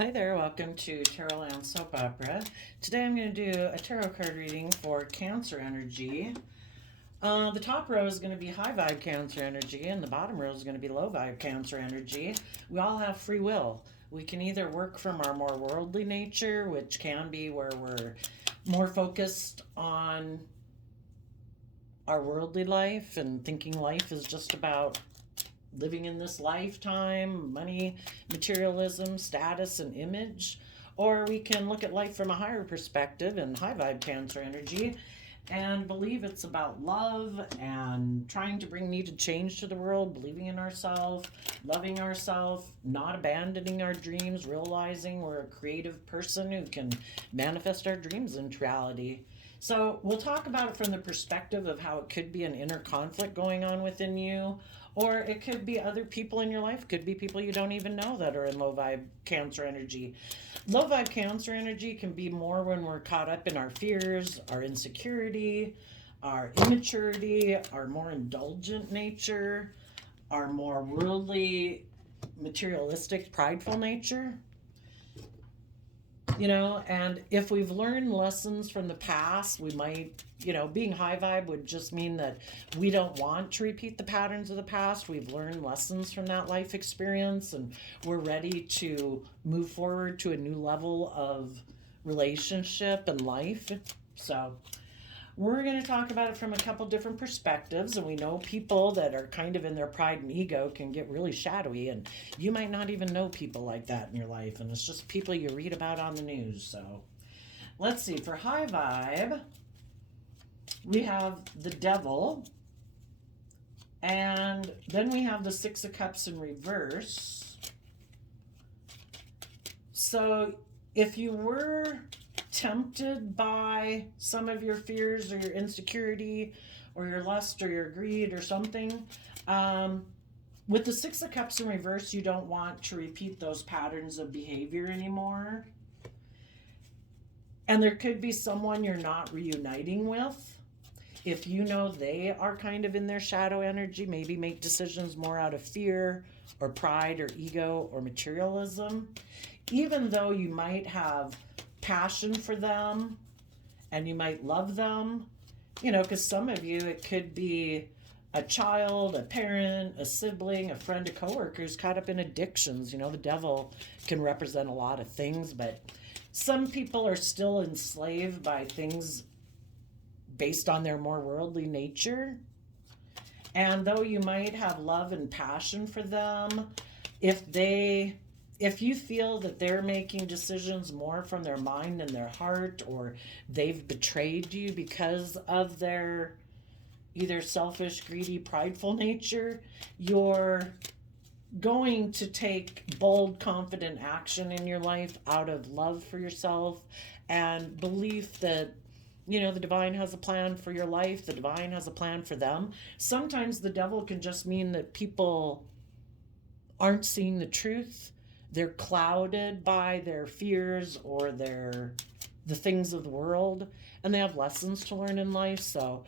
Hi there, welcome to Tarot Land Soap Opera. Today I'm going to do a tarot card reading for Cancer energy. The top row is going to be high vibe Cancer energy, and the bottom row is going to be low vibe Cancer energy. We all have free will. We can either work from our more worldly nature, which can be where we're more focused on our worldly life and thinking life is just about living in this lifetime, money, materialism, status, and image. Or we can look at life from a higher perspective and high vibe Cancer energy and believe it's about love and trying to bring needed change to the world, believing in ourselves, loving ourselves, not abandoning our dreams, realizing we're a creative person who can manifest our dreams into reality. So we'll talk about it from the perspective of how it could be an inner conflict going on within you, or it could be other people in your life, could be people you don't even know that are in low vibe Cancer energy. Low vibe Cancer energy can be more when we're caught up in our fears, our insecurity, our immaturity, our more indulgent nature, our more worldly, materialistic, prideful nature. And if we've learned lessons from the past, we might, being high vibe would just mean that we don't want to repeat the patterns of the past. We've learned lessons from that life experience and we're ready to move forward to a new level of relationship and life. So we're going to talk about it from a couple different perspectives, and we know people that are kind of in their pride and ego can get really shadowy, and you might not even know people like that in your life, and it's just people you read about on the news. So let's see, for high vibe, we have the Devil, and then we have the Six of Cups in reverse. So if you were tempted by some of your fears or your insecurity or your lust or your greed or something, with the Six of Cups in reverse, you don't want to repeat those patterns of behavior anymore. And there could be someone you're not reuniting with. If you know they are kind of in their shadow energy, maybe make decisions more out of fear or pride or ego or materialism, even though you might have passion for them and you might love them, because some of you, it could be a child, a parent, a sibling, a friend, a coworker who's caught up in addictions. The devil can represent a lot of things, but some people are still enslaved by things based on their more worldly nature. And though you might have love and passion for them, if you feel that they're making decisions more from their mind and their heart, or they've betrayed you because of their either selfish, greedy, prideful nature, you're going to take bold, confident action in your life out of love for yourself and belief that the divine has a plan for your life, the divine has a plan for them. Sometimes the devil can just mean that people aren't seeing the truth. They're clouded by their fears or the things of the world, and they have lessons to learn in life. So,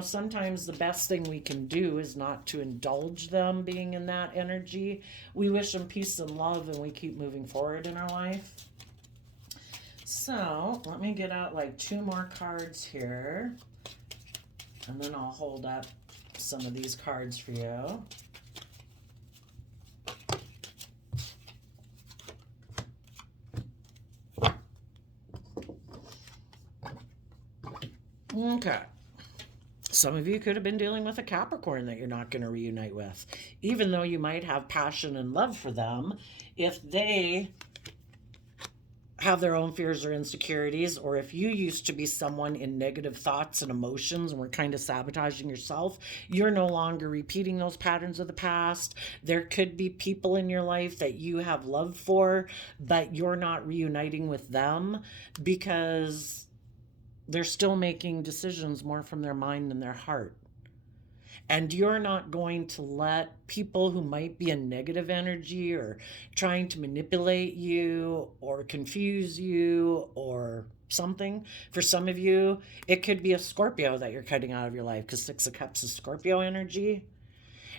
sometimes the best thing we can do is not to indulge them being in that energy. We wish them peace and love, and we keep moving forward in our life. So, let me get out like 2 more cards here, and then I'll hold up some of these cards for you. Okay. Some of you could have been dealing with a Capricorn that you're not going to reunite with. Even though you might have passion and love for them, if they have their own fears or insecurities, or if you used to be someone in negative thoughts and emotions and were kind of sabotaging yourself, you're no longer repeating those patterns of the past. There could be people in your life that you have love for, but you're not reuniting with them because they're still making decisions more from their mind and their heart. And you're not going to let people who might be in negative energy or trying to manipulate you or confuse you or something. For some of you, it could be a Scorpio that you're cutting out of your life, because Six of Cups is Scorpio energy.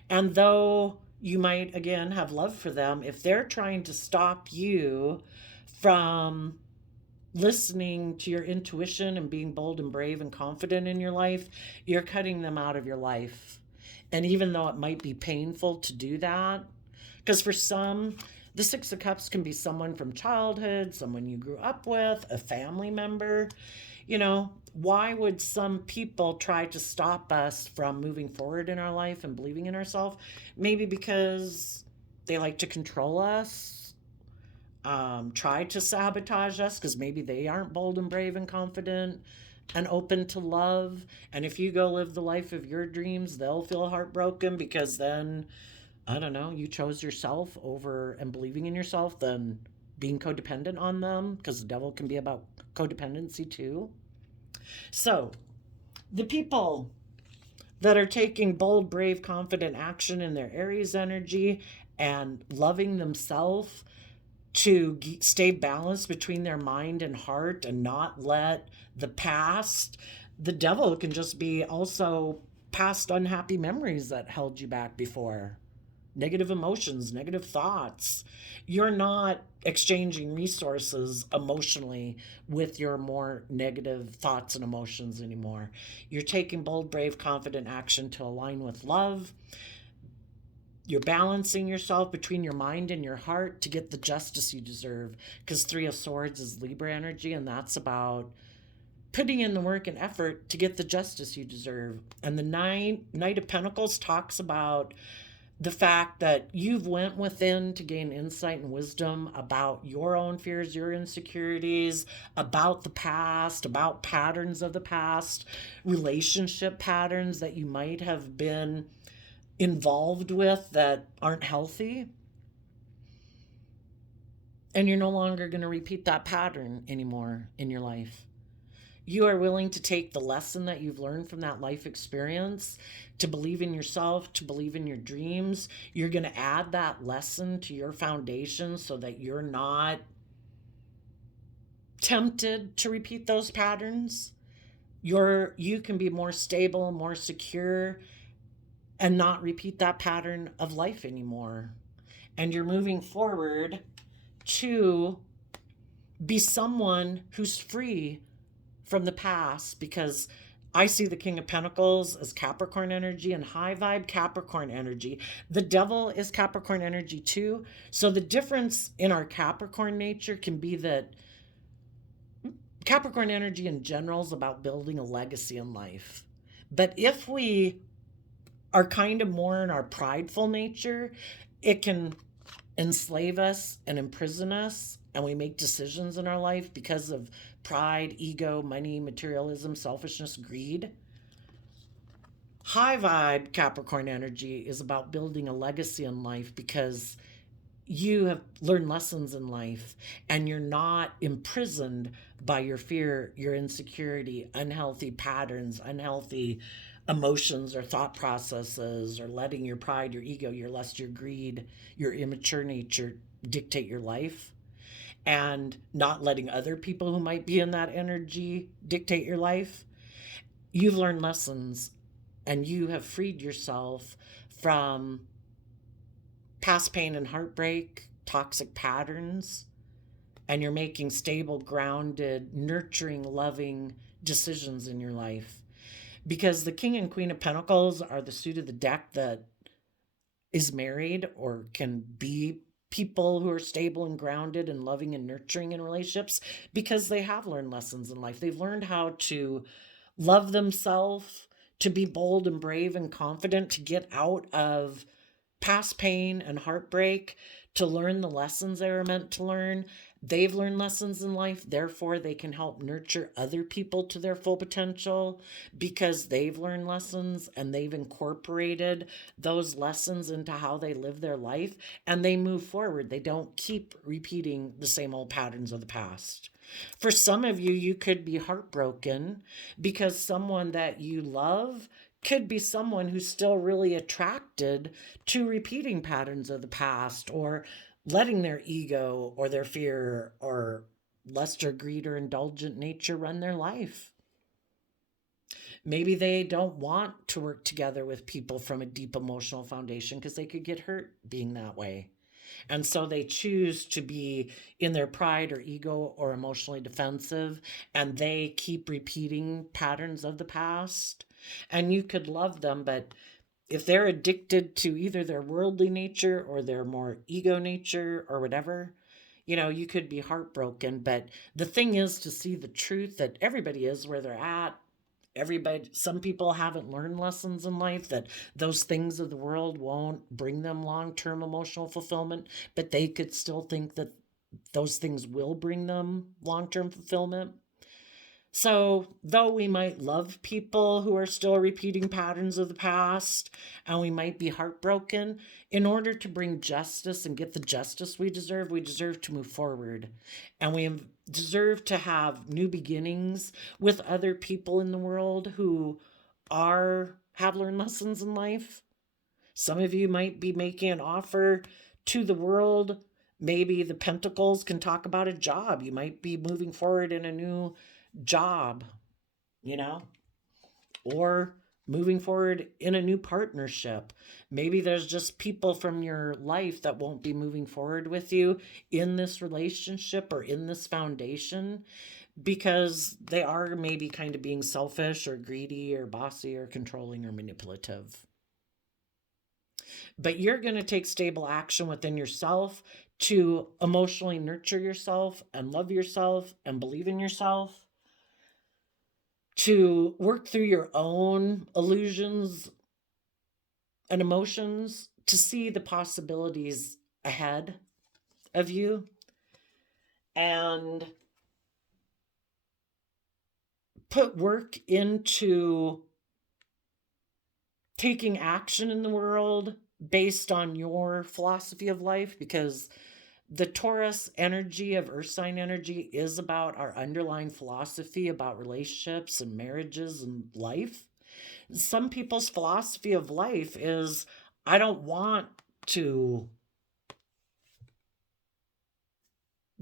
And though you might, again, have love for them, if they're trying to stop you from listening to your intuition and being bold and brave and confident in your life, you're cutting them out of your life. And even though it might be painful to do that, because for some, the Six of Cups can be someone from childhood, someone you grew up with, a family member. You know, why would some people try to stop us from moving forward in our life and believing in ourselves? Maybe because they like to control us, try to sabotage us because maybe they aren't bold and brave and confident and open to love. And if you go live the life of your dreams, they'll feel heartbroken because then, I don't know, you chose yourself over and believing in yourself than being codependent on them, because the devil can be about codependency too. So, the people that are taking bold, brave, confident action in their Aries energy and loving themselves to stay balanced between their mind and heart and not let the past, the devil can just be also past unhappy memories that held you back before, negative emotions, negative thoughts. You're not exchanging resources emotionally with your more negative thoughts and emotions anymore. You're taking bold, brave, confident action to align with love. You're balancing yourself between your mind and your heart to get the justice you deserve. Because Three of Swords is Libra energy, and that's about putting in the work and effort to get the justice you deserve. And the Knight of Pentacles talks about the fact that you've went within to gain insight and wisdom about your own fears, your insecurities, about the past, about patterns of the past, relationship patterns that you might have been involved with that aren't healthy. And you're no longer going to repeat that pattern anymore in your life. You are willing to take the lesson that you've learned from that life experience, to believe in yourself, to believe in your dreams. You're going to add that lesson to your foundation so that you're not tempted to repeat those patterns. You can be more stable, more secure, and not repeat that pattern of life anymore. And you're moving forward to be someone who's free from the past, because I see the King of Pentacles as Capricorn energy and high vibe Capricorn energy. The devil is Capricorn energy too. So the difference in our Capricorn nature can be that Capricorn energy in general is about building a legacy in life. But if we are kind of more in our prideful nature, it can enslave us and imprison us, and we make decisions in our life because of pride, ego, money, materialism, selfishness, greed. High vibe Capricorn energy is about building a legacy in life because you have learned lessons in life and you're not imprisoned by your fear, your insecurity, unhealthy patterns, unhealthy emotions or thought processes, or letting your pride, your ego, your lust, your greed, your immature nature dictate your life, and not letting other people who might be in that energy dictate your life. You've learned lessons and you have freed yourself from past pain and heartbreak, toxic patterns, and you're making stable, grounded, nurturing, loving decisions in your life. Because the King and Queen of Pentacles are the suit of the deck that is married or can be people who are stable and grounded and loving and nurturing in relationships, because they have learned lessons in life. They've learned how to love themselves, to be bold and brave and confident, to get out of past pain and heartbreak, to learn the lessons they were meant to learn. They've learned lessons in life, therefore they can help nurture other people to their full potential because they've learned lessons and they've incorporated those lessons into how they live their life, and they move forward. They don't keep repeating the same old patterns of the past. For some of you, you could be heartbroken because someone that you love could be someone who's still really attracted to repeating patterns of the past, or letting their ego or their fear or lust or greed or indulgent nature run their life. Maybe they don't want to work together with people from a deep emotional foundation because they could get hurt being that way. And so they choose to be in their pride or ego or emotionally defensive, and they keep repeating patterns of the past. And you could love them, but if they're addicted to either their worldly nature or their more ego nature or whatever, you could be heartbroken. But the thing is to see the truth that everybody is where they're at. Everybody, some people haven't learned lessons in life, that those things of the world won't bring them long-term emotional fulfillment, but they could still think that those things will bring them long-term fulfillment. So, though we might love people who are still repeating patterns of the past, and we might be heartbroken, in order to bring justice and get the justice we deserve to move forward. And we deserve to have new beginnings with other people in the world who have learned lessons in life. Some of you might be making an offer to the world. Maybe the pentacles can talk about a job. You might be moving forward in a new job, you know, or moving forward in a new partnership. Maybe there's just people from your life that won't be moving forward with you in this relationship or in this foundation because they are maybe kind of being selfish or greedy or bossy or controlling or manipulative. But you're going to take stable action within yourself to emotionally nurture yourself and love yourself and believe in yourself, to work through your own illusions and emotions, to see the possibilities ahead of you, and put work into taking action in the world based on your philosophy of life, because the Taurus energy of earth sign energy is about our underlying philosophy about relationships and marriages and life. Some people's philosophy of life is, I don't want to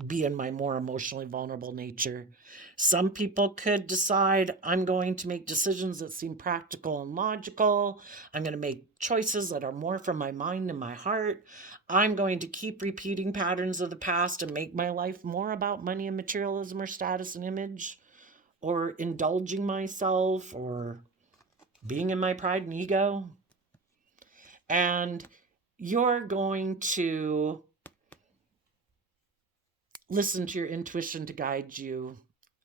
be in my more emotionally vulnerable nature. Some people could decide, I'm going to make decisions that seem practical and logical. I'm going to make choices that are more from my mind and my heart. I'm going to keep repeating patterns of the past and make my life more about money and materialism or status and image, or indulging myself, or being in my pride and ego. And you're going to listen to your intuition to guide you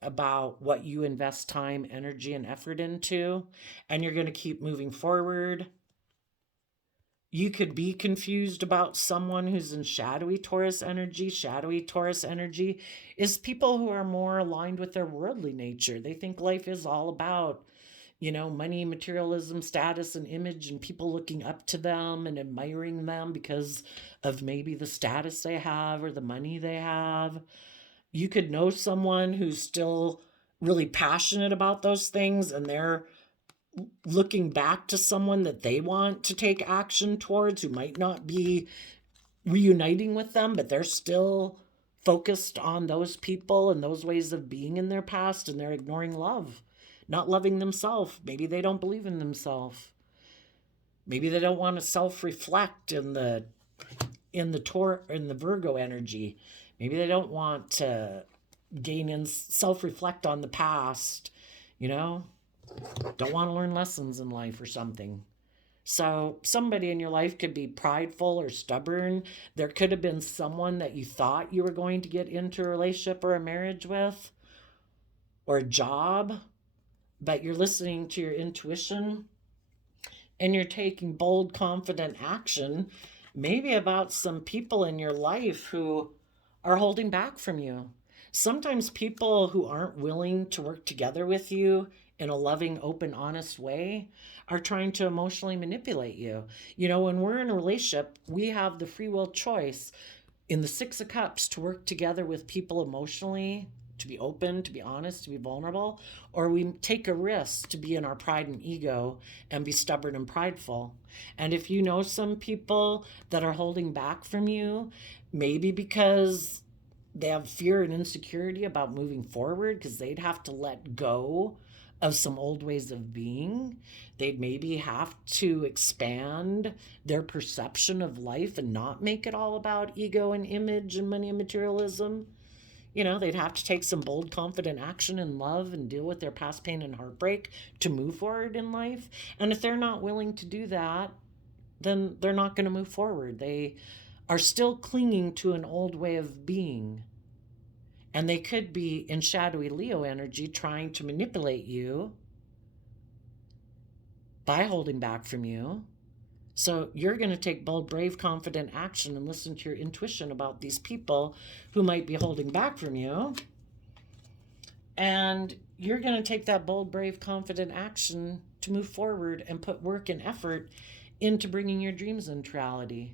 about what you invest time, energy, and effort into, and you're going to keep moving forward. You could be confused about someone who's in shadowy Taurus energy. Shadowy Taurus energy is people who are more aligned with their worldly nature. They think life is all about, money, materialism, status, and image, and people looking up to them and admiring them because of maybe the status they have or the money they have. You could know someone who's still really passionate about those things, and they're looking back to someone that they want to take action towards, who might not be reuniting with them, but they're still focused on those people and those ways of being in their past, and they're ignoring love, not loving themselves. Maybe they don't believe in themselves. Maybe they don't want to self-reflect in the Virgo energy. Maybe they don't want to gain and self-reflect on the past, don't want to learn lessons in life or something. So somebody in your life could be prideful or stubborn. There could have been someone that you thought you were going to get into a relationship or a marriage with, or a job, but you're listening to your intuition and you're taking bold, confident action, maybe about some people in your life who are holding back from you. Sometimes people who aren't willing to work together with you in a loving, open, honest way are trying to emotionally manipulate you. When we're in a relationship, we have the free will choice in the Six of Cups to work together with people emotionally, to be open, to be honest, to be vulnerable, or we take a risk to be in our pride and ego and be stubborn and prideful. And if you know some people that are holding back from you, maybe because they have fear and insecurity about moving forward, because they'd have to let go of some old ways of being. They'd maybe have to expand their perception of life and not make it all about ego and image and money and materialism. They'd have to take some bold, confident action in love and deal with their past pain and heartbreak to move forward in life. And if they're not willing to do that, then they're not going to move forward. They are still clinging to an old way of being. And they could be in shadowy Leo energy trying to manipulate you by holding back from you. So you're going to take bold, brave, confident action and listen to your intuition about these people who might be holding back from you. And you're going to take that bold, brave, confident action to move forward and put work and effort into bringing your dreams into reality.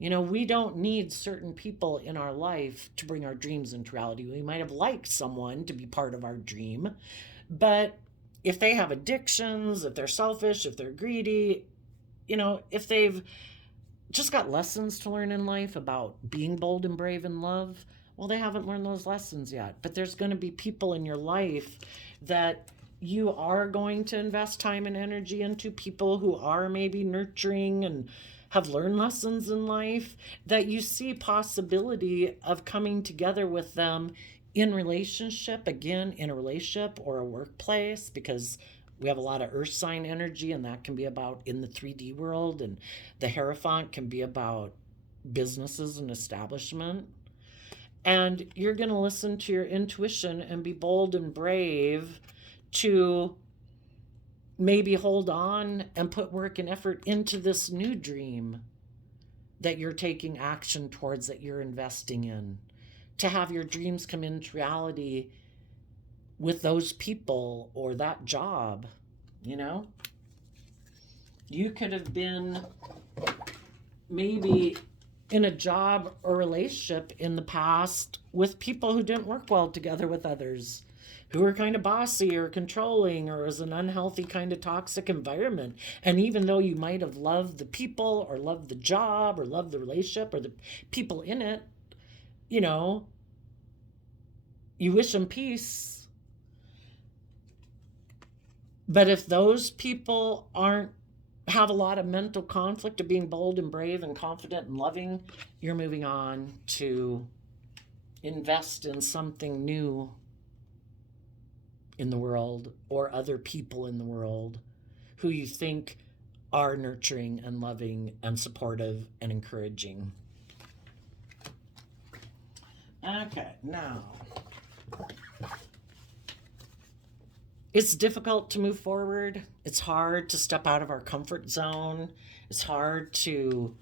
We don't need certain people in our life to bring our dreams into reality. We might have liked someone to be part of our dream, but if they have addictions, if they're selfish, if they're greedy, if they've just got lessons to learn in life about being bold and brave in love, well, they haven't learned those lessons yet. But there's going to be people in your life that you are going to invest time and energy into, people who are maybe nurturing and have learned lessons in life, that you see possibility of coming together with them in relationship, again, in a relationship or a workplace, because we have a lot of earth sign energy, and that can be about in the 3D world, and the Hierophant can be about businesses and establishment. And you're going to listen to your intuition and be bold and brave to maybe hold on and put work and effort into this new dream that you're taking action towards, that you're investing in, to have your dreams come into reality with those people or that job. You could have been maybe in a job or relationship in the past with people who didn't work well together with others, who were kind of bossy or controlling, or was an unhealthy kind of toxic environment. And even though you might have loved the people or loved the job or loved the relationship or the people in it, you wish them peace. But if those people have a lot of mental conflict of being bold and brave and confident and loving, you're moving on to invest in something new in the world, or other people in the world who you think are nurturing and loving and supportive and encouraging. Okay, now, it's difficult to move forward. It's hard to step out of our comfort zone. It's hard to,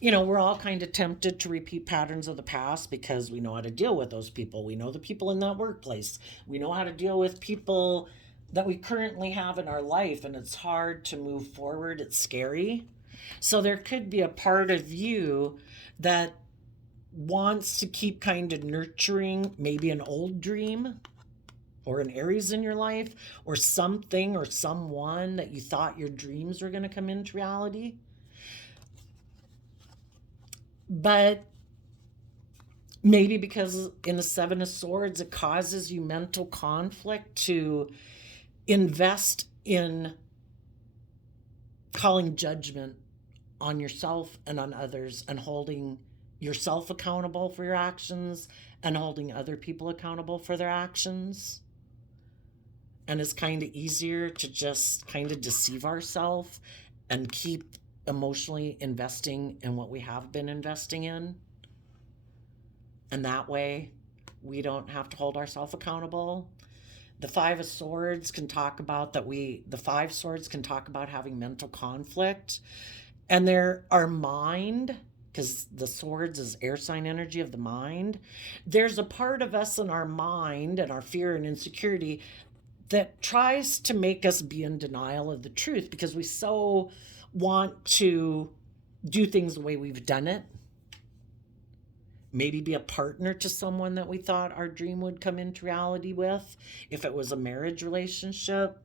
we're all kind of tempted to repeat patterns of the past because we know how to deal with those people. We know the people in that workplace. We know how to deal with people that we currently have in our life, and it's hard to move forward. It's scary. So there could be a part of you that wants to keep kind of nurturing maybe an old dream, or an Aries in your life, or something or someone that you thought your dreams were going to come into reality. But maybe because in the Seven of Swords, it causes you mental conflict to invest in calling judgment on yourself and on others, and holding yourself accountable for your actions and holding other people accountable for their actions. And it's kind of easier to just kind of deceive ourselves and keep emotionally investing in what we have been investing in. And that way, we don't have to hold ourselves accountable. The Five of Swords can talk about the Five Swords can talk about having mental conflict. And our mind, because the swords is air sign energy of the mind, there's a part of us in our mind and our fear and insecurity that tries to make us be in denial of the truth, because we so want to do things the way we've done it. Maybe be a partner to someone that we thought our dream would come into reality with, if it was a marriage relationship,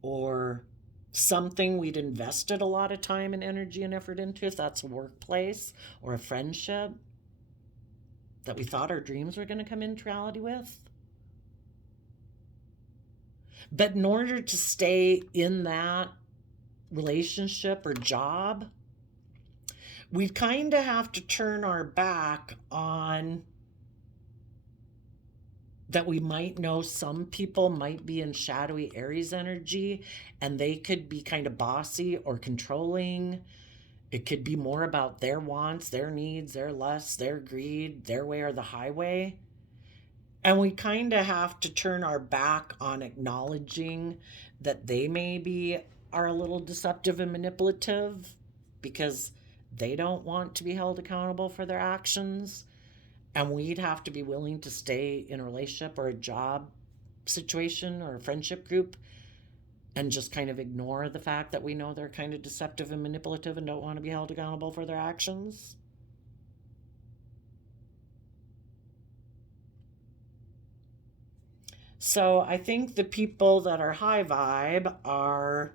or something we'd invested a lot of time and energy and effort into, if that's a workplace or a friendship that we thought our dreams were going to come into reality with. But in order to stay in that relationship or job, we kind of have to turn our back on that. We might know some people might be in shadowy Aries energy and they could be kind of bossy or controlling. It could be more about their wants, their needs, their lusts, their greed, their way or the highway. And we kind of have to turn our back on acknowledging that they maybe are a little deceptive and manipulative because they don't want to be held accountable for their actions. And we'd have to be willing to stay in a relationship or a job situation or a friendship group and just kind of ignore the fact that we know they're kind of deceptive and manipulative and don't want to be held accountable for their actions. So I think the people that are high vibe are,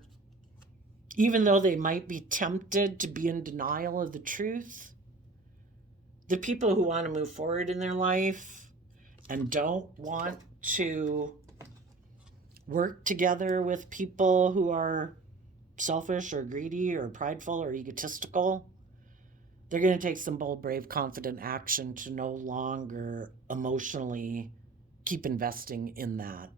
even though they might be tempted to be in denial of the truth, the people who want to move forward in their life and don't want to work together with people who are selfish or greedy or prideful or egotistical, they're going to take some bold, brave, confident action to no longer emotionally keep investing in that.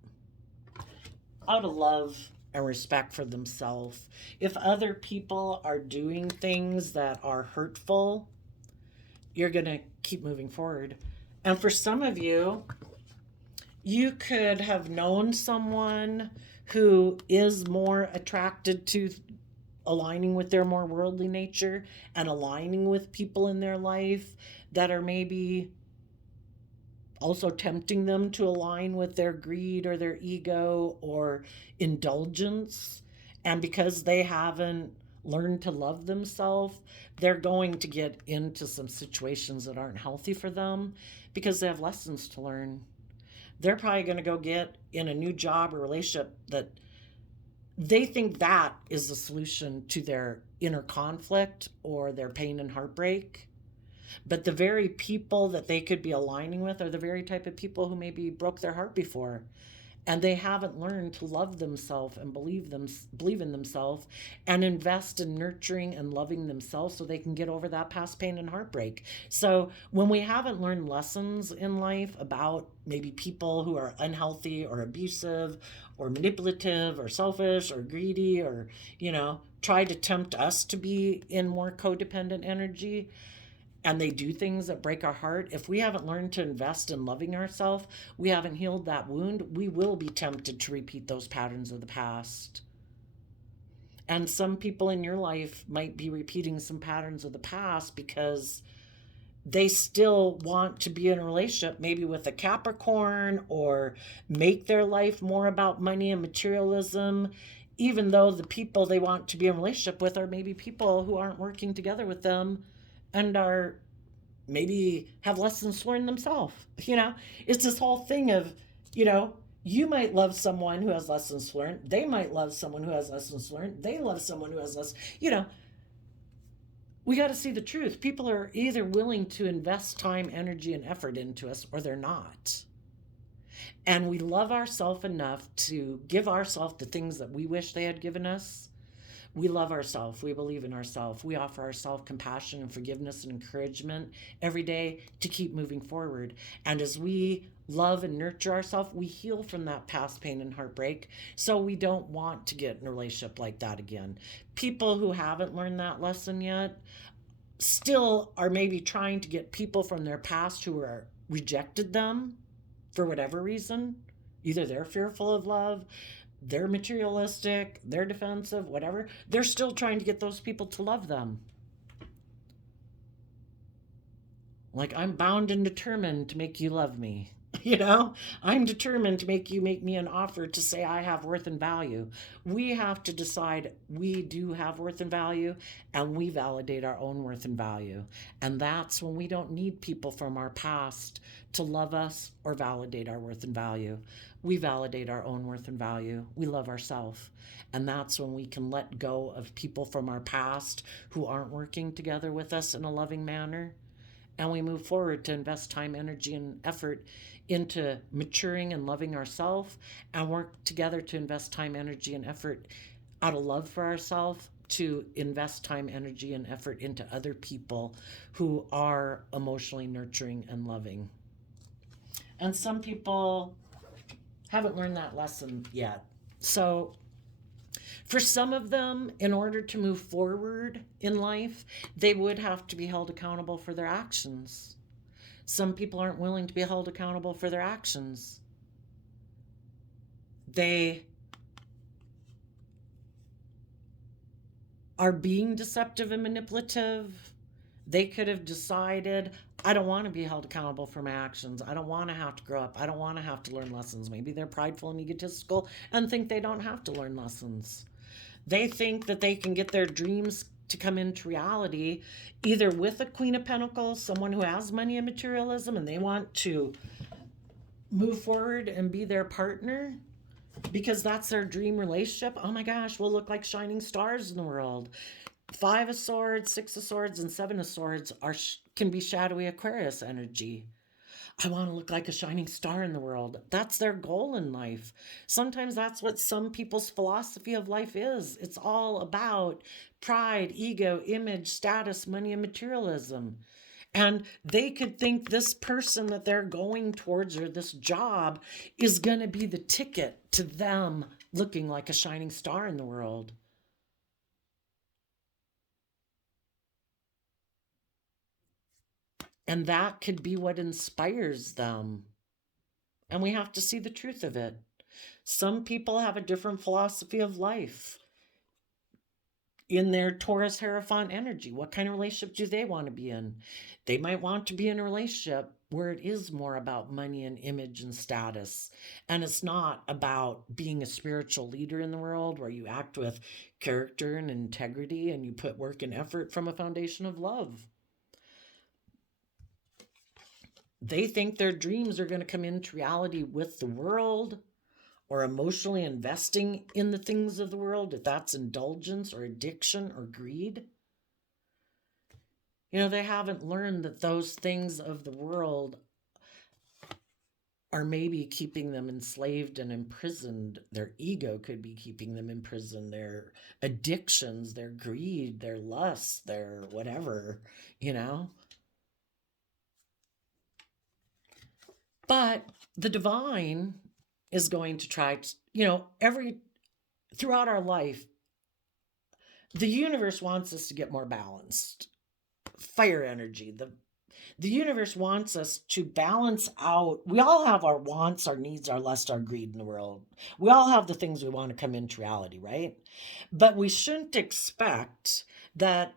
Out of love and respect for themselves. If other people are doing things that are hurtful, you're going to keep moving forward. And for some of you, you could have known someone who is more attracted to aligning with their more worldly nature and aligning with people in their life that are maybe also tempting them to align with their greed or their ego or indulgence. And because they haven't learned to love themselves, they're going to get into some situations that aren't healthy for them because they have lessons to learn. They're probably going to go get in a new job or relationship that they think that is the solution to their inner conflict or their pain and heartbreak. But the very people that they could be aligning with are the very type of people who maybe broke their heart before. And they haven't learned to love themselves and believe in themselves and invest in nurturing and loving themselves so they can get over that past pain and heartbreak. So when we haven't learned lessons in life about maybe people who are unhealthy or abusive or manipulative or selfish or greedy or, try to tempt us to be in more codependent energy, and they do things that break our heart, if we haven't learned to invest in loving ourselves, we haven't healed that wound, we will be tempted to repeat those patterns of the past. And some people in your life might be repeating some patterns of the past because they still want to be in a relationship, maybe with a Capricorn, or make their life more about money and materialism, even though the people they want to be in a relationship with are maybe people who aren't working together with them and are maybe have lessons learned themselves. It's this whole thing of, you might love someone who has lessons learned. They might love someone who has lessons learned. They love someone who has lessons. We got to see the truth. People are either willing to invest time, energy, and effort into us, or they're not. And we love ourselves enough to give ourselves the things that we wish they had given us. We love ourselves. We believe in ourselves. We offer ourselves compassion and forgiveness and encouragement every day to keep moving forward. And as we love and nurture ourselves, we heal from that past pain and heartbreak. So we don't want to get in a relationship like that again. People who haven't learned that lesson yet still are maybe trying to get people from their past who are rejected them for whatever reason. Either they're fearful of love, they're materialistic, they're defensive, whatever. They're still trying to get those people to love them. Like, I'm bound and determined to make you love me. I'm determined to make me an offer to say I have worth and value. We have to decide we do have worth and value, and we validate our own worth and value. And that's when we don't need people from our past to love us or validate our worth and value. We validate our own worth and value. We love ourselves. And that's when we can let go of people from our past who aren't working together with us in a loving manner and we move forward to invest time, energy, and effort into maturing and loving ourselves, and work together to invest time, energy, and effort out of love for ourselves to invest time, energy, and effort into other people who are emotionally nurturing and loving. And some people haven't learned that lesson yet. So, for some of them, in order to move forward in life, they would have to be held accountable for their actions. Some people aren't willing to be held accountable for their actions. They are being deceptive and manipulative. They could have decided, I don't want to be held accountable for my actions. I don't want to have to grow up. I don't want to have to learn lessons. Maybe they're prideful and egotistical and think they don't have to learn lessons. They think that they can get their dreams to come into reality either with a Queen of Pentacles, someone who has money and materialism, and they want to move forward and be their partner because that's their dream relationship. Oh my gosh, we'll look like shining stars in the world. 5 of Swords, 6 of Swords, and 7 of Swords can be shadowy Aquarius energy. I want to look like a shining star in the world. That's their goal in life. Sometimes that's what some people's philosophy of life is. It's all about pride, ego, image, status, money, and materialism. And they could think this person that they're going towards or this job is going to be the ticket to them looking like a shining star in the world. And that could be what inspires them. And we have to see the truth of it. Some people have a different philosophy of life in their Taurus Hierophant energy. What kind of relationship do they want to be in? They might want to be in a relationship where it is more about money and image and status. And it's not about being a spiritual leader in the world where you act with character and integrity and you put work and effort from a foundation of love. They think their dreams are going to come into reality with the world or emotionally investing in the things of the world, if that's indulgence or addiction or greed. You know, they haven't learned that those things of the world are maybe keeping them enslaved and imprisoned. Their ego could be keeping them imprisoned. Their addictions, their greed, their lust, their whatever, you know. But the divine is going to try to, throughout our life, the universe wants us to get more balanced. Fire energy. The universe wants us to balance out. We all have our wants, our needs, our lust, our greed in the world. We all have the things we want to come into reality, right? But we shouldn't expect that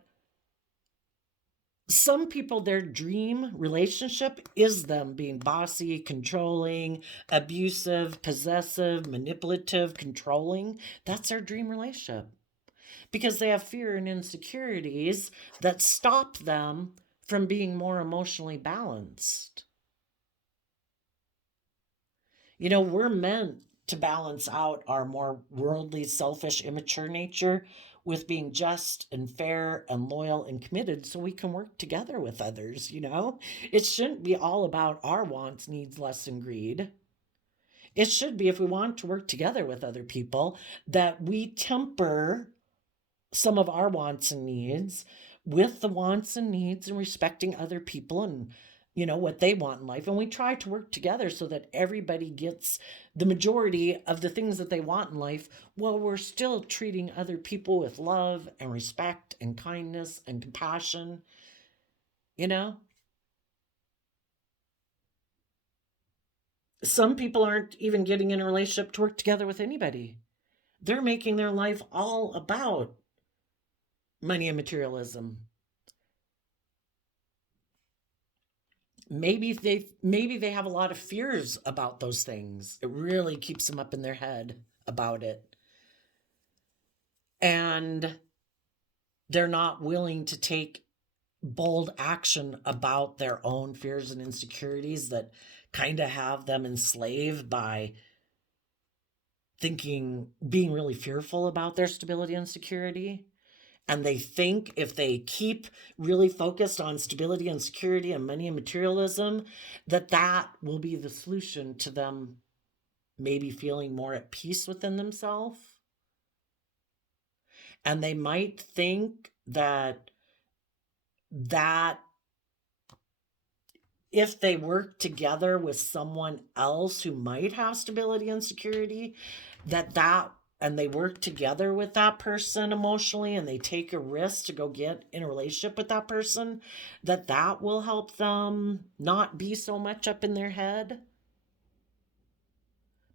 some people, their dream relationship is them being bossy, controlling, abusive, possessive, manipulative, controlling. That's their dream relationship because they have fear and insecurities that stop them from being more emotionally balanced. You know, we're meant to balance out our more worldly, selfish, immature nature with being just and fair and loyal and committed so we can work together with others, you know? It shouldn't be all about our wants, needs, lusts, and greed. It should be, if we want to work together with other people, that we temper some of our wants and needs with the wants and needs and respecting other people and what they want in life, and we try to work together so that everybody gets the majority of the things that they want in life while we're still treating other people with love and respect and kindness and compassion. Some people aren't even getting in a relationship to work together with anybody. They're making their life all about money and materialism. Maybe they have a lot of fears about those things. It really keeps them up in their head about it. And they're not willing to take bold action about their own fears and insecurities that kind of have them enslaved by being really fearful about their stability and security. And they think if they keep really focused on stability and security and money and materialism, that will be the solution to them maybe feeling more at peace within themselves. And they might think that if they work together with someone else who might have stability and security, and they work together with that person emotionally and they take a risk to go get in a relationship with that person, that will help them not be so much up in their head.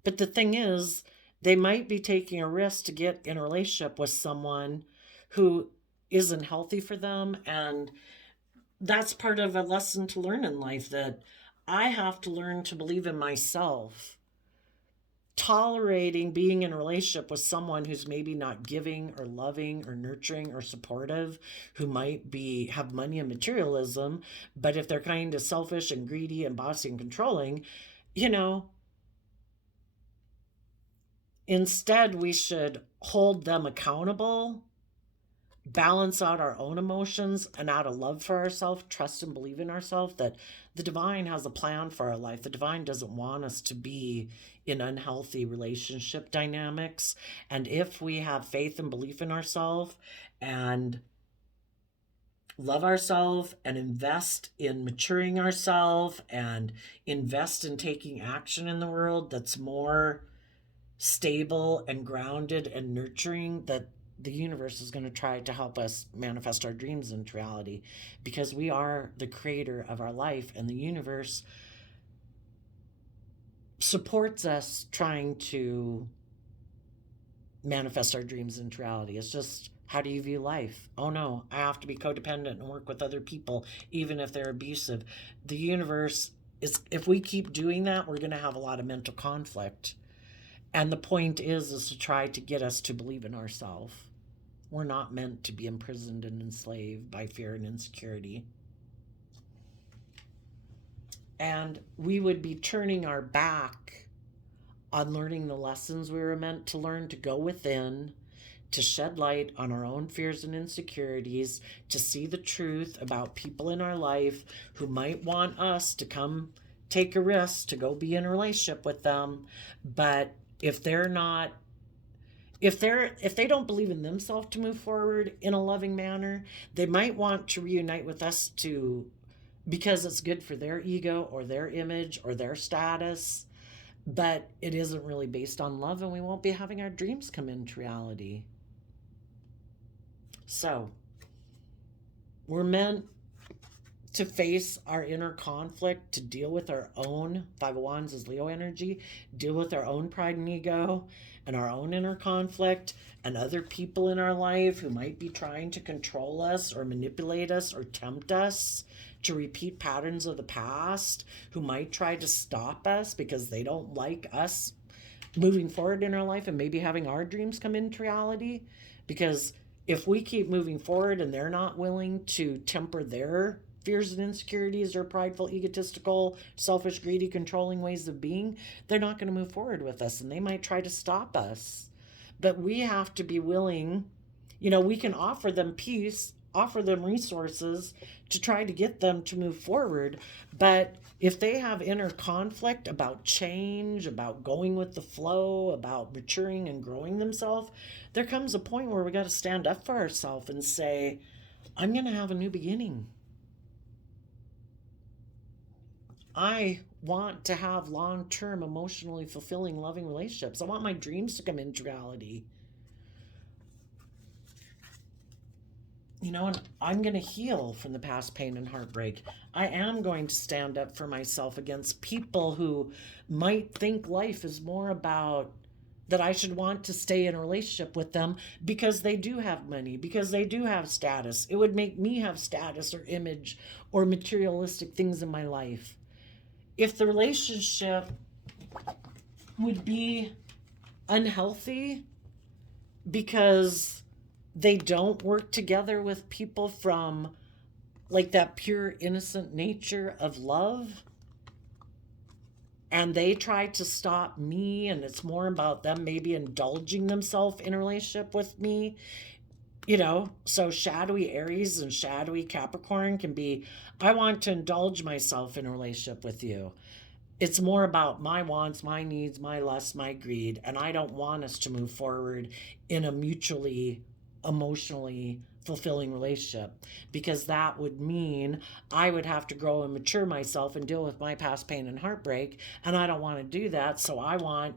But the thing is, they might be taking a risk to get in a relationship with someone who isn't healthy for them. And that's part of a lesson to learn in life, that I have to learn to believe in myself. Tolerating being in a relationship with someone who's maybe not giving or loving or nurturing or supportive, who might have money and materialism, but if they're kind of selfish and greedy and bossy and controlling, instead we should hold them accountable, balance out our own emotions, and out of love for ourselves, trust and believe in ourselves that the divine has a plan for our life. The divine doesn't want us to be in unhealthy relationship dynamics. And if we have faith and belief in ourselves and love ourselves and invest in maturing ourselves and invest in taking action in the world that's more stable and grounded and nurturing, that the universe is going to try to help us manifest our dreams into reality, because we are the creator of our life, and the universe supports us trying to manifest our dreams into reality. It's just, how do you view life? Oh no, I have to be codependent and work with other people, even if they're abusive. The universe if we keep doing that, we're going to have a lot of mental conflict. And the point is to try to get us to believe in ourselves. We're not meant to be imprisoned and enslaved by fear and insecurity. And we would be turning our back on learning the lessons we were meant to learn, to go within, to shed light on our own fears and insecurities, to see the truth about people in our life who might want us to come take a risk to go be in a relationship with them. But if they don't believe in themselves to move forward in a loving manner, they might want to reunite with us because it's good for their ego or their image or their status, but it isn't really based on love, and we won't be having our dreams come into reality. So we're meant to face our inner conflict, to deal with our own 501s as Leo energy, deal with our own pride and ego and our own inner conflict, and other people in our life who might be trying to control us or manipulate us or tempt us to repeat patterns of the past, who might try to stop us because they don't like us moving forward in our life and maybe having our dreams come into reality. Because if we keep moving forward and they're not willing to temper their fears and insecurities or prideful, egotistical, selfish, greedy, controlling ways of being, they're not going to move forward with us, and they might try to stop us. But we have to be willing, we can offer them peace, offer them resources to try to get them to move forward. But if they have inner conflict about change, about going with the flow, about maturing and growing themselves, there comes a point where we got to stand up for ourselves and say, I'm going to have a new beginning. I want to have long-term, emotionally fulfilling, loving relationships. I want my dreams to come into reality. And I'm going to heal from the past pain and heartbreak. I am going to stand up for myself against people who might think life is more about that I should want to stay in a relationship with them because they do have money, because they do have status. It would make me have status or image or materialistic things in my life. If the relationship would be unhealthy because they don't work together with people from like that pure innocent nature of love, and they try to stop me, and it's more about them maybe indulging themselves in a relationship with me, So shadowy Aries and shadowy Capricorn can be, I want to indulge myself in a relationship with you. It's more about my wants, my needs, my lusts, my greed, and I don't want us to move forward in a mutually emotionally fulfilling relationship, because that would mean I would have to grow and mature myself and deal with my past pain and heartbreak, and I don't want to do that. So I want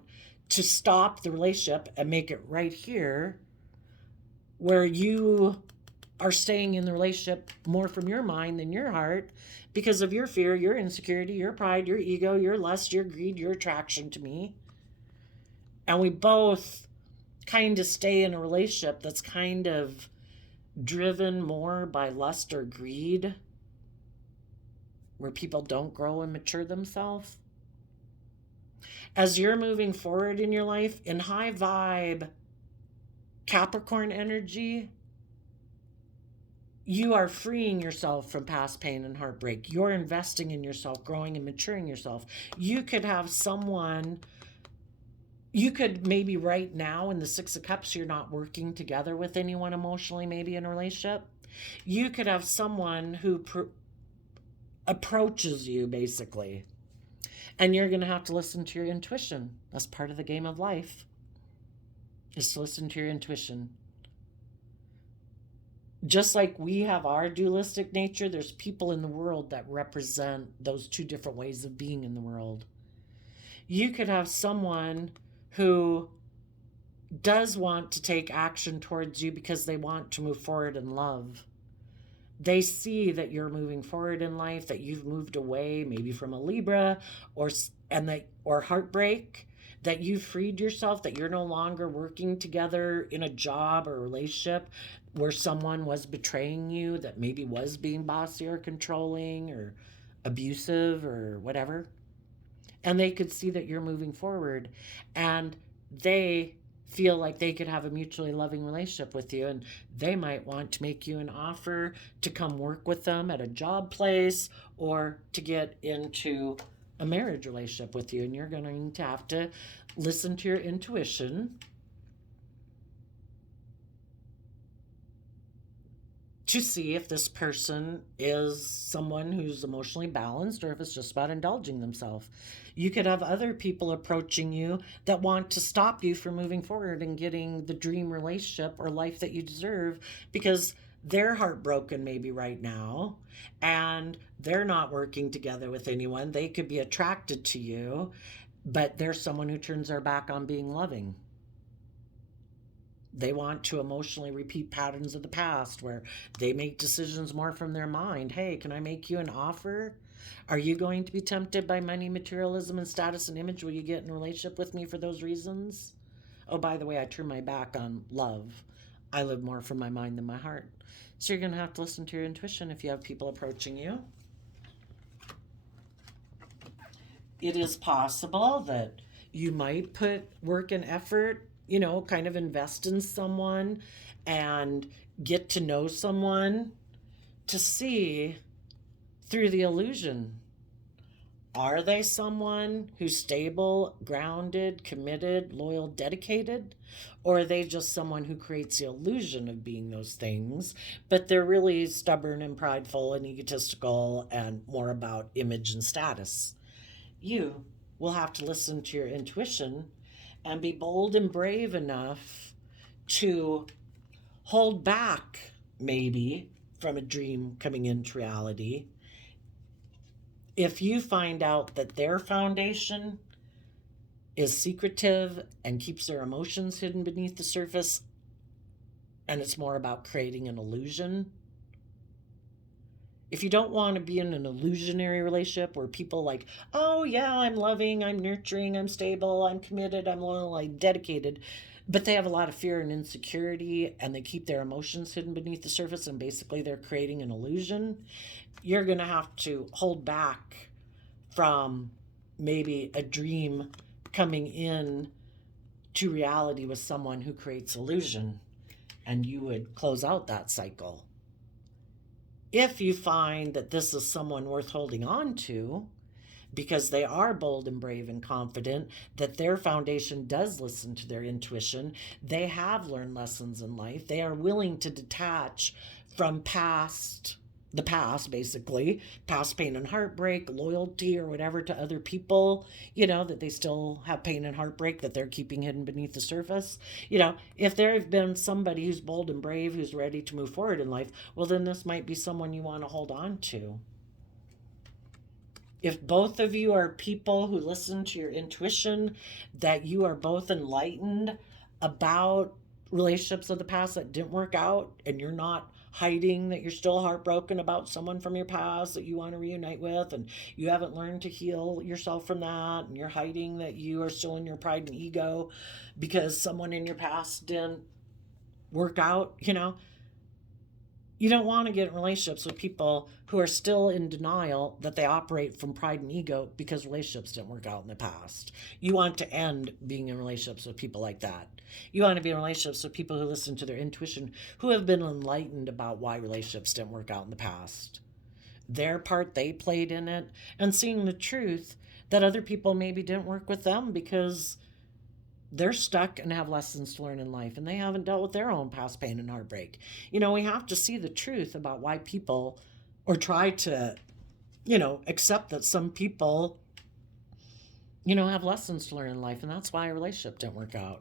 to stop the relationship and make it right here where you are staying in the relationship more from your mind than your heart, because of your fear, your insecurity, your pride, your ego, your lust, your greed, your attraction to me. And we both kind of stay in a relationship that's kind of driven more by lust or greed, where people don't grow and mature themselves. As you're moving forward in your life in high vibe Capricorn energy, you are freeing yourself from past pain and heartbreak. You're investing in yourself, growing and maturing yourself. You could have someone, you could maybe right now in the Six of Cups, you're not working together with anyone emotionally, maybe in a relationship. You could have someone who approaches you basically, and you're going to have to listen to your intuition. That's part of the game of life, is to listen to your intuition. Just like we have our dualistic nature, there's people in the world that represent those two different ways of being in the world. You could have someone who does want to take action towards you because they want to move forward in love. They see that you're moving forward in life, that you've moved away maybe from a Libra or heartbreak, that you've freed yourself, that you're no longer working together in a job or a relationship where someone was betraying you, that maybe was being bossy or controlling or abusive or whatever. And they could see that you're moving forward, and they feel like they could have a mutually loving relationship with you, and they might want to make you an offer to come work with them at a job place or to get into a marriage relationship with you. And you're going to have to listen to your intuition to see if this person is someone who's emotionally balanced or if it's just about indulging themselves. You could have other people approaching you that want to stop you from moving forward and getting the dream relationship or life that you deserve, because they're heartbroken maybe right now and they're not working together with anyone. They could be attracted to you, but they're someone who turns their back on being loving. They want to emotionally repeat patterns of the past where they make decisions more from their mind. Hey, can I make you an offer? Are you going to be tempted by money, materialism, and status and image? Will you get in a relationship with me for those reasons? Oh, by the way, I turn my back on love. I live more from my mind than my heart. So you're going to have to listen to your intuition if you have people approaching you. It is possible that you might put work and effort, kind of invest in someone and get to know someone to see through the illusion. Are they someone who's stable, grounded, committed, loyal, dedicated? Or are they just someone who creates the illusion of being those things, but they're really stubborn and prideful and egotistical and more about image and status? You will have to listen to your intuition and be bold and brave enough to hold back, maybe, from a dream coming into reality. If you find out that their foundation is secretive and keeps their emotions hidden beneath the surface, and it's more about creating an illusion. If you don't want to be in an illusionary relationship where people like, oh yeah, I'm loving, I'm nurturing, I'm stable, I'm committed, I'm loyal, I'm dedicated, but they have a lot of fear and insecurity and they keep their emotions hidden beneath the surface and basically they're creating an illusion, you're going to have to hold back from maybe a dream coming in to reality with someone who creates illusion, and you would close out that cycle. If you find that this is someone worth holding on to, because they are bold and brave and confident that their foundation does listen to their intuition. They have learned lessons in life. They are willing to detach from the past, basically, past pain and heartbreak, loyalty or whatever to other people, that they still have pain and heartbreak that they're keeping hidden beneath the surface. If there have been somebody who's bold and brave, who's ready to move forward in life, well, then this might be someone you want to hold on to. If both of you are people who listen to your intuition, that you are both enlightened about relationships of the past that didn't work out, and you're not hiding that you're still heartbroken about someone from your past that you want to reunite with, and you haven't learned to heal yourself from that, and you're hiding that you are still in your pride and ego because someone in your past didn't work out, you don't want to get in relationships with people who are still in denial that they operate from pride and ego because relationships didn't work out in the past. You want to end being in relationships with people like that. You want to be in relationships with people who listen to their intuition, who have been enlightened about why relationships didn't work out in the past, their part they played in it, and seeing the truth that other people maybe didn't work with them because they're stuck and have lessons to learn in life, and they haven't dealt with their own past pain and heartbreak. We have to see the truth about why people, or try to, accept that some people, have lessons to learn in life, and that's why a relationship didn't work out.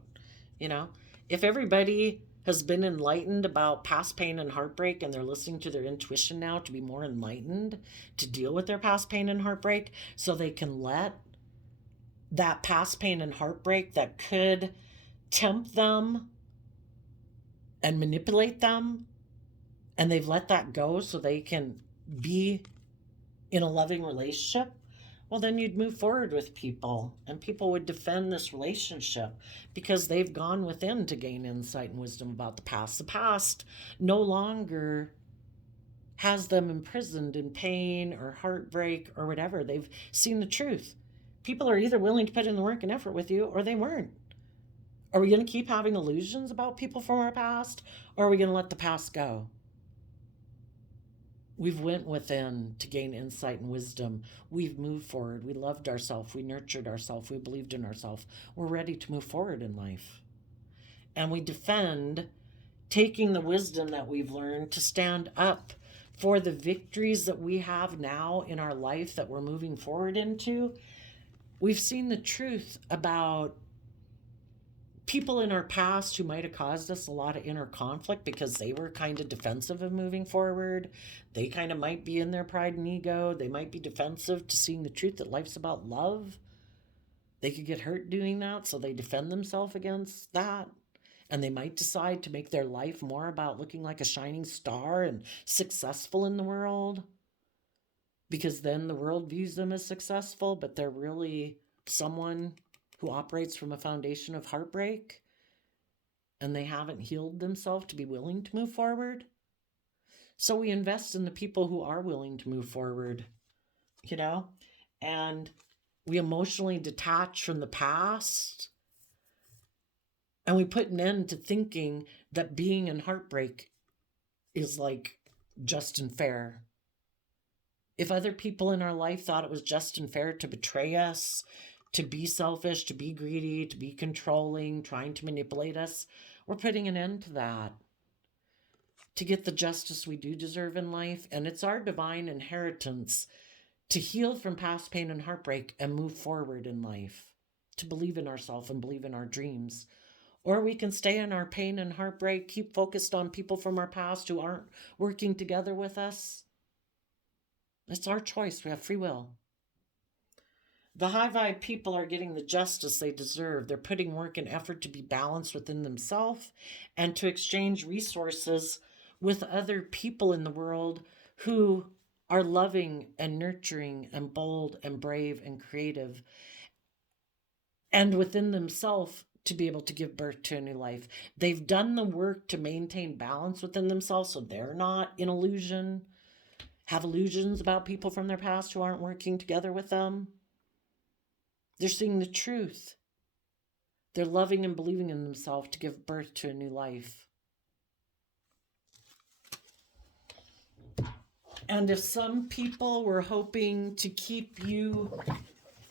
If everybody has been enlightened about past pain and heartbreak, and they're listening to their intuition now to be more enlightened to deal with their past pain and heartbreak, so they can let that past pain and heartbreak that could tempt them and manipulate them, and they've let that go so they can be in a loving relationship, well, then you'd move forward with people, and people would defend this relationship because they've gone within to gain insight and wisdom about the past. The past no longer has them imprisoned in pain or heartbreak or whatever. They've seen the truth. People are either willing to put in the work and effort with you, or they weren't. Are we going to keep having illusions about people from our past, or are we going to let the past go? We've went within to gain insight and wisdom. We've moved forward. We loved ourselves. We nurtured ourselves. We believed in ourselves. We're ready to move forward in life. And we defend taking the wisdom that we've learned to stand up for the victories that we have now in our life that we're moving forward into. We've seen the truth about people in our past who might have caused us a lot of inner conflict because they were kind of defensive of moving forward. They kind of might be in their pride and ego. They might be defensive to seeing the truth that life's about love. They could get hurt doing that, so they defend themselves against that. And they might decide to make their life more about looking like a shining star and successful in the world, because then the world views them as successful, but they're really someone who operates from a foundation of heartbreak, and they haven't healed themselves to be willing to move forward. So we invest in the people who are willing to move forward, and we emotionally detach from the past, and we put an end to thinking that being in heartbreak is like just and fair. If other people in our life thought it was just and fair to betray us, to be selfish, to be greedy, to be controlling, trying to manipulate us, we're putting an end to that, to get the justice we do deserve in life. And it's our divine inheritance to heal from past pain and heartbreak and move forward in life, to believe in ourselves and believe in our dreams. Or we can stay in our pain and heartbreak, keep focused on people from our past who aren't working together with us. It's our choice. We have free will. The high vibe people are getting the justice they deserve. They're putting work and effort to be balanced within themselves and to exchange resources with other people in the world who are loving and nurturing and bold and brave and creative, and within themselves to be able to give birth to a new life. They've done the work to maintain balance within themselves so they're not in illusion, have illusions about people from their past who aren't working together with them. They're seeing the truth. They're loving and believing in themselves to give birth to a new life. And if some people were hoping to keep you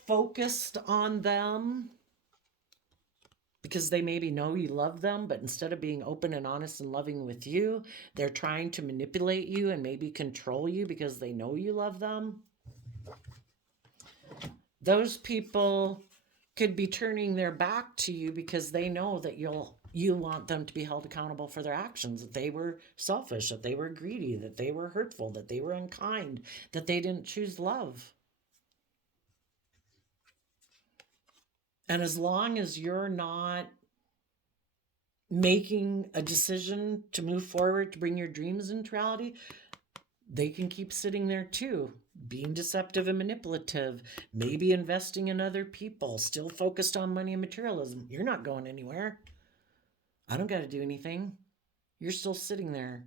focused on them because they maybe know you love them, but instead of being open and honest and loving with you, they're trying to manipulate you and maybe control you because they know you love them, those people could be turning their back to you because they know that you want them to be held accountable for their actions, that they were selfish, that they were greedy, that they were hurtful, that they were unkind, that they didn't choose love. And as long as you're not making a decision to move forward to bring your dreams into reality, they can keep sitting there too, being deceptive and manipulative, maybe investing in other people, still focused on money and materialism. You're not going anywhere. I don't got to do anything. You're still sitting there.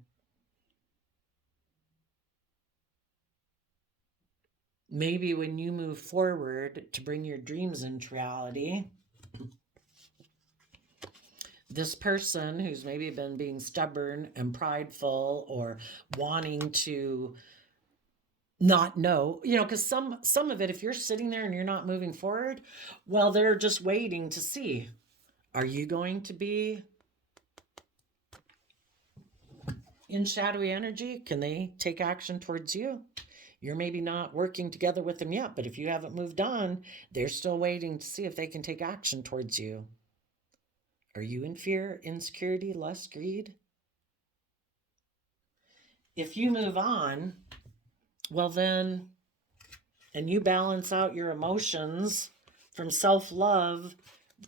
Maybe when you move forward to bring your dreams into reality, this person who's maybe been being stubborn and prideful or wanting to not know, because some of it, if you're sitting there and you're not moving forward, well, they're just waiting to see, are you going to be in shadowy energy? Can they take action towards you? You're maybe not working together with them yet, but if you haven't moved on, they're still waiting to see if they can take action towards you. Are you in fear, insecurity, lust, greed? If you move on, well then, and you balance out your emotions from self-love,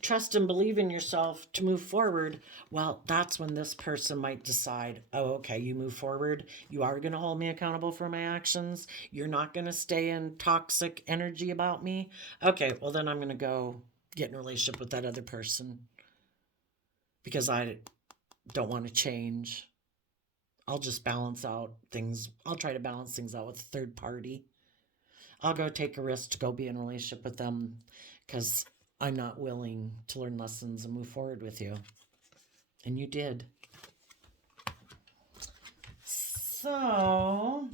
trust and believe in yourself to move forward, well, that's when this person might decide, oh, okay, you move forward. You are going to hold me accountable for my actions. You're not going to stay in toxic energy about me. Okay, well, then I'm going to go get in a relationship with that other person because I don't want to change. I'll just balance out things. I'll try to balance things out with a third party. I'll go take a risk to go be in a relationship with them because I'm not willing to learn lessons and move forward with you. And you did. So,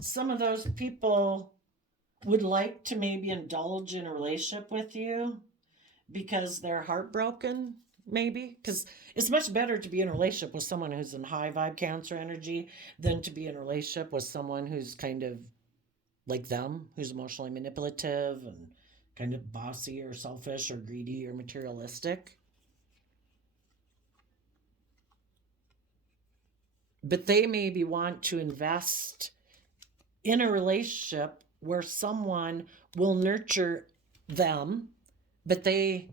some of those people would like to maybe indulge in a relationship with you because they're heartbroken, maybe. Because it's much better to be in a relationship with someone who's in high vibe Cancer energy than to be in a relationship with someone who's kind of like them, who's emotionally manipulative and kind of bossy or selfish or greedy or materialistic. But they maybe want to invest in a relationship where someone will nurture them, but they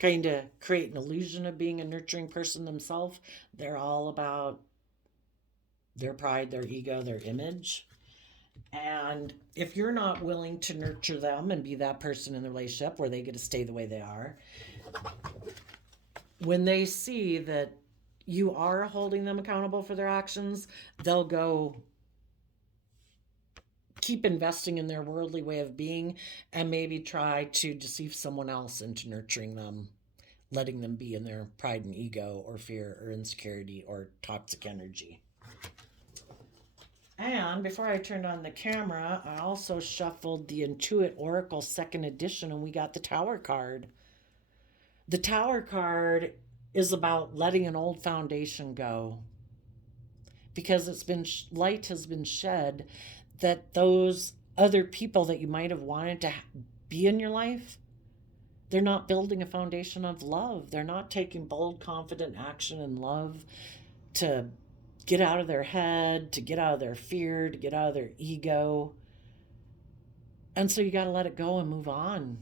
kind of create an illusion of being a nurturing person themselves. They're all about their pride, their ego, their image. And if you're not willing to nurture them and be that person in the relationship where they get to stay the way they are, when they see that you are holding them accountable for their actions, they'll go keep investing in their worldly way of being and maybe try to deceive someone else into nurturing them, letting them be in their pride and ego or fear or insecurity or toxic energy. And before I turned on the camera, I also shuffled the Intuit Oracle 2nd edition and we got the Tower card. The Tower card is about letting an old foundation go because light has been shed that those other people that you might have wanted to be in your life, they're not building a foundation of love. They're not taking bold, confident action in love to get out of their head, to get out of their fear, to get out of their ego. And so you got to let it go and move on.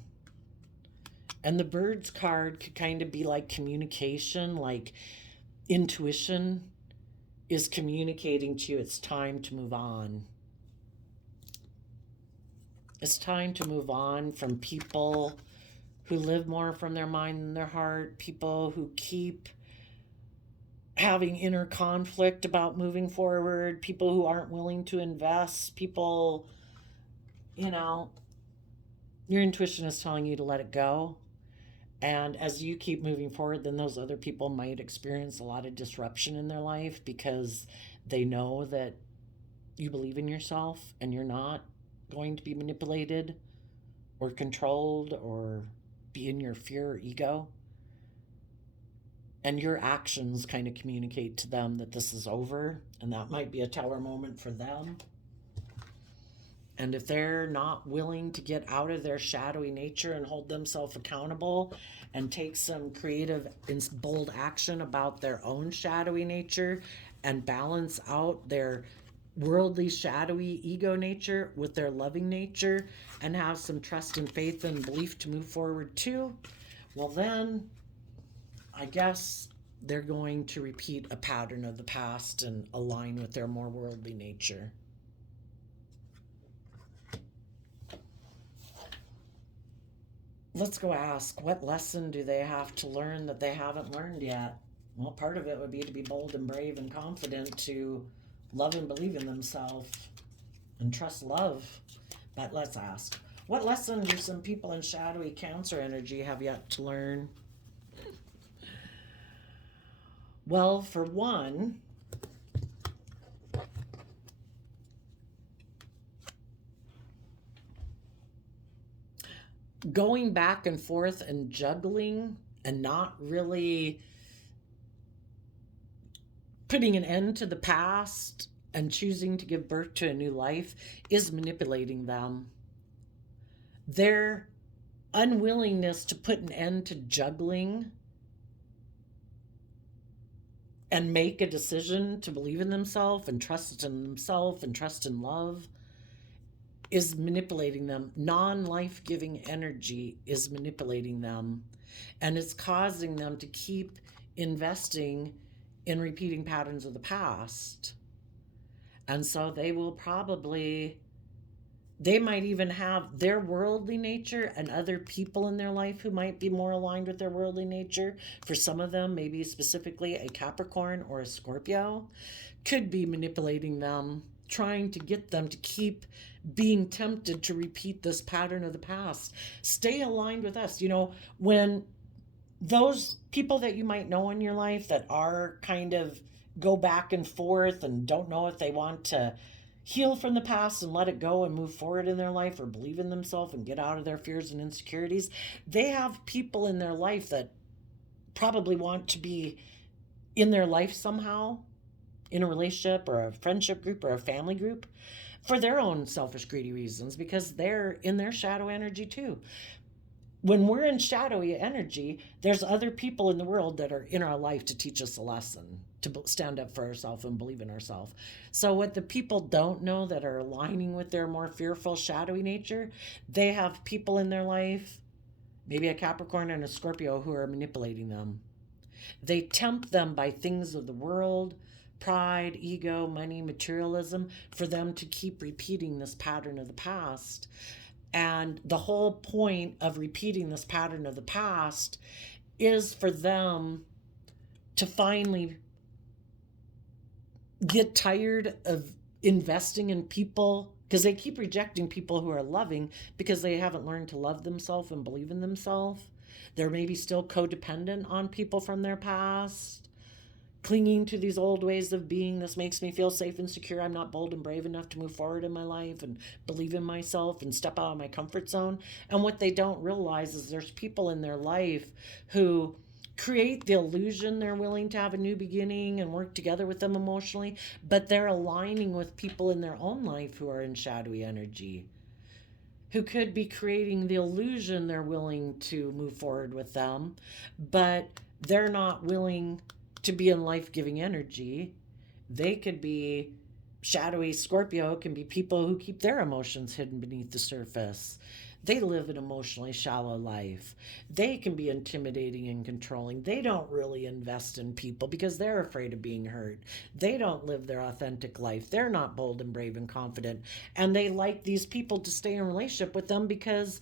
And the Birds card could kind of be like communication, like intuition is communicating to you it's time to move on. It's time to move on from people who live more from their mind than their heart, people who keep having inner conflict about moving forward, people who aren't willing to invest, people, your intuition is telling you to let it go. And as you keep moving forward, then those other people might experience a lot of disruption in their life because they know that you believe in yourself and you're not going to be manipulated or controlled or be in your fear or ego. And your actions kind of communicate to them that this is over, and that might be a tower moment for them. And if they're not willing to get out of their shadowy nature and hold themselves accountable and take some creative and bold action about their own shadowy nature and balance out their worldly, shadowy ego nature with their loving nature and have some trust and faith and belief to move forward too, well, then I guess they're going to repeat a pattern of the past and align with their more worldly nature. Let's go ask, what lesson do they have to learn that they haven't learned yet? Well, part of it would be to be bold and brave and confident, to love and believe in themselves and trust love. But let's ask, what lesson do some people in shadowy Cancer energy have yet to learn? Well, for one, going back and forth and juggling and not really putting an end to the past and choosing to give birth to a new life is manipulating them. Their unwillingness to put an end to juggling and make a decision to believe in themselves and trust in themselves and trust in love is manipulating them. Non-life-giving energy is manipulating them, and it's causing them to keep investing in repeating patterns of the past. And so they might even have their worldly nature and other people in their life who might be more aligned with their worldly nature. For some of them, maybe specifically a Capricorn or a Scorpio, could be manipulating them, trying to get them to keep being tempted to repeat this pattern of the past. Stay aligned with us. When those people that you might know in your life that are kind of go back and forth and don't know if they want to heal from the past and let it go and move forward in their life or believe in themselves and get out of their fears and insecurities, they have people in their life that probably want to be in their life somehow, in a relationship or a friendship group or a family group, for their own selfish, greedy reasons, because they're in their shadow energy too. When we're in shadowy energy, there's other people in the world that are in our life to teach us a lesson, to stand up for ourselves and believe in ourselves. So what the people don't know that are aligning with their more fearful, shadowy nature, they have people in their life, maybe a Capricorn and a Scorpio, who are manipulating them. They tempt them by things of the world, pride, ego, money, materialism, for them to keep repeating this pattern of the past. And the whole point of repeating this pattern of the past is for them to finally get tired of investing in people, because they keep rejecting people who are loving because they haven't learned to love themselves and believe in themselves. They're maybe still codependent on people from their past, clinging to these old ways of being. This makes me feel safe and secure. I'm not bold and brave enough to move forward in my life and believe in myself and step out of my comfort zone. And what they don't realize is there's people in their life who create the illusion they're willing to have a new beginning and work together with them emotionally, but they're aligning with people in their own life who are in shadowy energy, who could be creating the illusion they're willing to move forward with them, but they're not willing to be in life-giving energy. They could be shadowy Scorpio, can be people who keep their emotions hidden beneath the surface. They live an emotionally shallow life. They can be intimidating and controlling. They don't really invest in people because they're afraid of being hurt. They don't live their authentic life. They're not bold and brave and confident. And they like these people to stay in a relationship with them because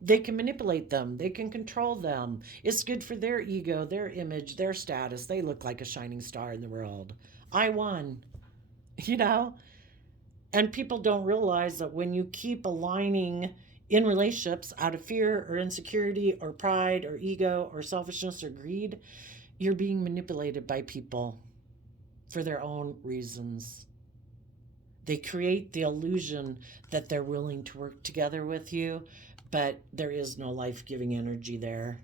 they can manipulate them. They can control them. It's good for their ego, their image, their status. They look like a shining star in the world. I won, And people don't realize that when you keep aligning in relationships out of fear or insecurity or pride or ego or selfishness or greed, you're being manipulated by people for their own reasons. They create the illusion that they're willing to work together with you, but there is no life-giving energy there.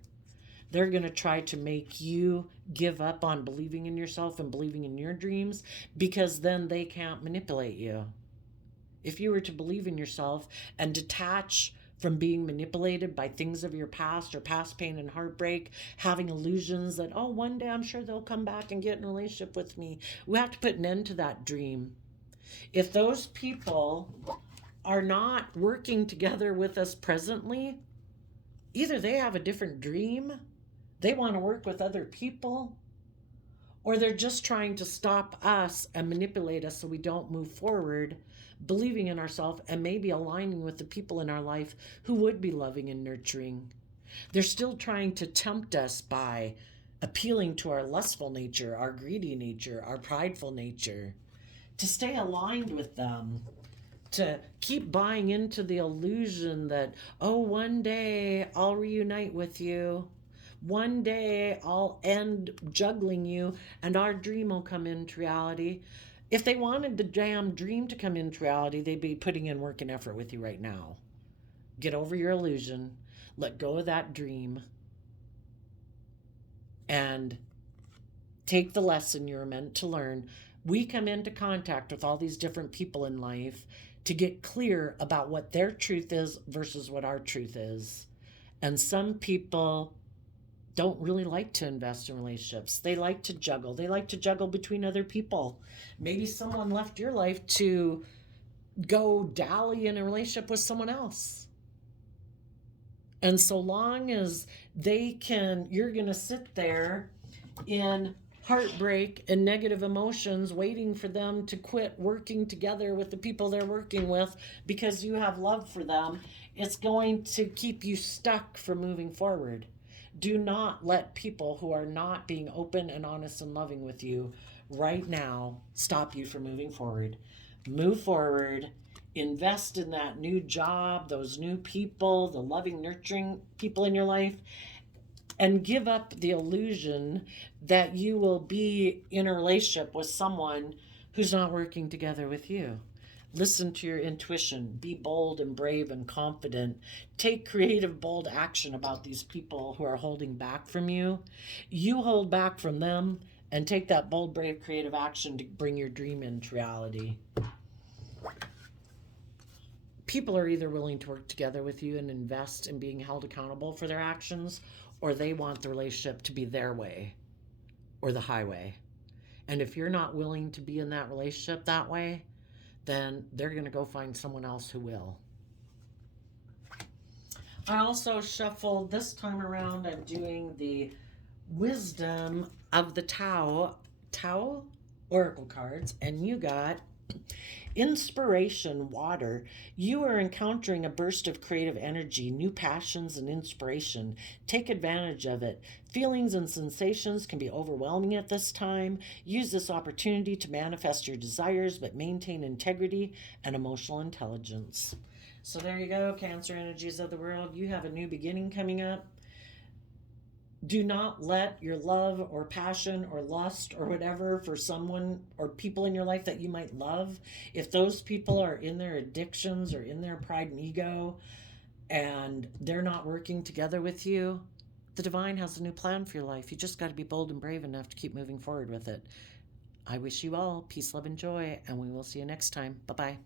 They're going to try to make you give up on believing in yourself and believing in your dreams, because then they can't manipulate you. If you were to believe in yourself and detach from being manipulated by things of your past or past pain and heartbreak, having illusions that, oh, one day I'm sure they'll come back and get in a relationship with me, we have to put an end to that dream. If those people are not working together with us presently, either they have a different dream, they want to work with other people, or they're just trying to stop us and manipulate us so we don't move forward, believing in ourselves and maybe aligning with the people in our life who would be loving and nurturing. They're still trying to tempt us by appealing to our lustful nature, our greedy nature, our prideful nature, to stay aligned with them, to keep buying into the illusion that, oh, one day I'll reunite with you. One day I'll end juggling you and our dream will come into reality. If they wanted the damn dream to come into reality, they'd be putting in work and effort with you right now. Get over your illusion. Let go of that dream. And take the lesson you're meant to learn. We come into contact with all these different people in life to get clear about what their truth is versus what our truth is. And some people don't really like to invest in relationships. They like to juggle. They like to juggle between other people. Maybe someone left your life to go dally in a relationship with someone else. And so long as you're going to sit there in heartbreak and negative emotions, waiting for them to quit working together with the people they're working with because you have love for them, it's going to keep you stuck from moving forward. Do not let people who are not being open and honest and loving with you right now stop you from moving forward. Move forward. Invest in that new job, those new people, the loving, nurturing people in your life, and give up the illusion that you will be in a relationship with someone who's not working together with you. Listen to your intuition. Be bold and brave and confident. Take creative, bold action about these people who are holding back from you. You hold back from them and take that bold, brave, creative action to bring your dream into reality. People are either willing to work together with you and invest in being held accountable for their actions, or they want the relationship to be their way or the highway. And if you're not willing to be in that relationship that way, then they're going to go find someone else who will. I also shuffled this time around. I'm doing the Wisdom of the Tao Oracle cards, and you got Inspiration, water. You are encountering a burst of creative energy, new passions, and inspiration. Take advantage of it. Feelings and sensations can be overwhelming at this time. Use this opportunity to manifest your desires, but maintain integrity and emotional intelligence. So there you go, Cancer energies of the world. You have a new beginning coming up. Do not let your love or passion or lust or whatever for someone or people in your life that you might love, if those people are in their addictions or in their pride and ego and they're not working together with you, the divine has a new plan for your life. You just got to be bold and brave enough to keep moving forward with it. I wish you all peace, love, and joy, and we will see you next time. Bye-bye.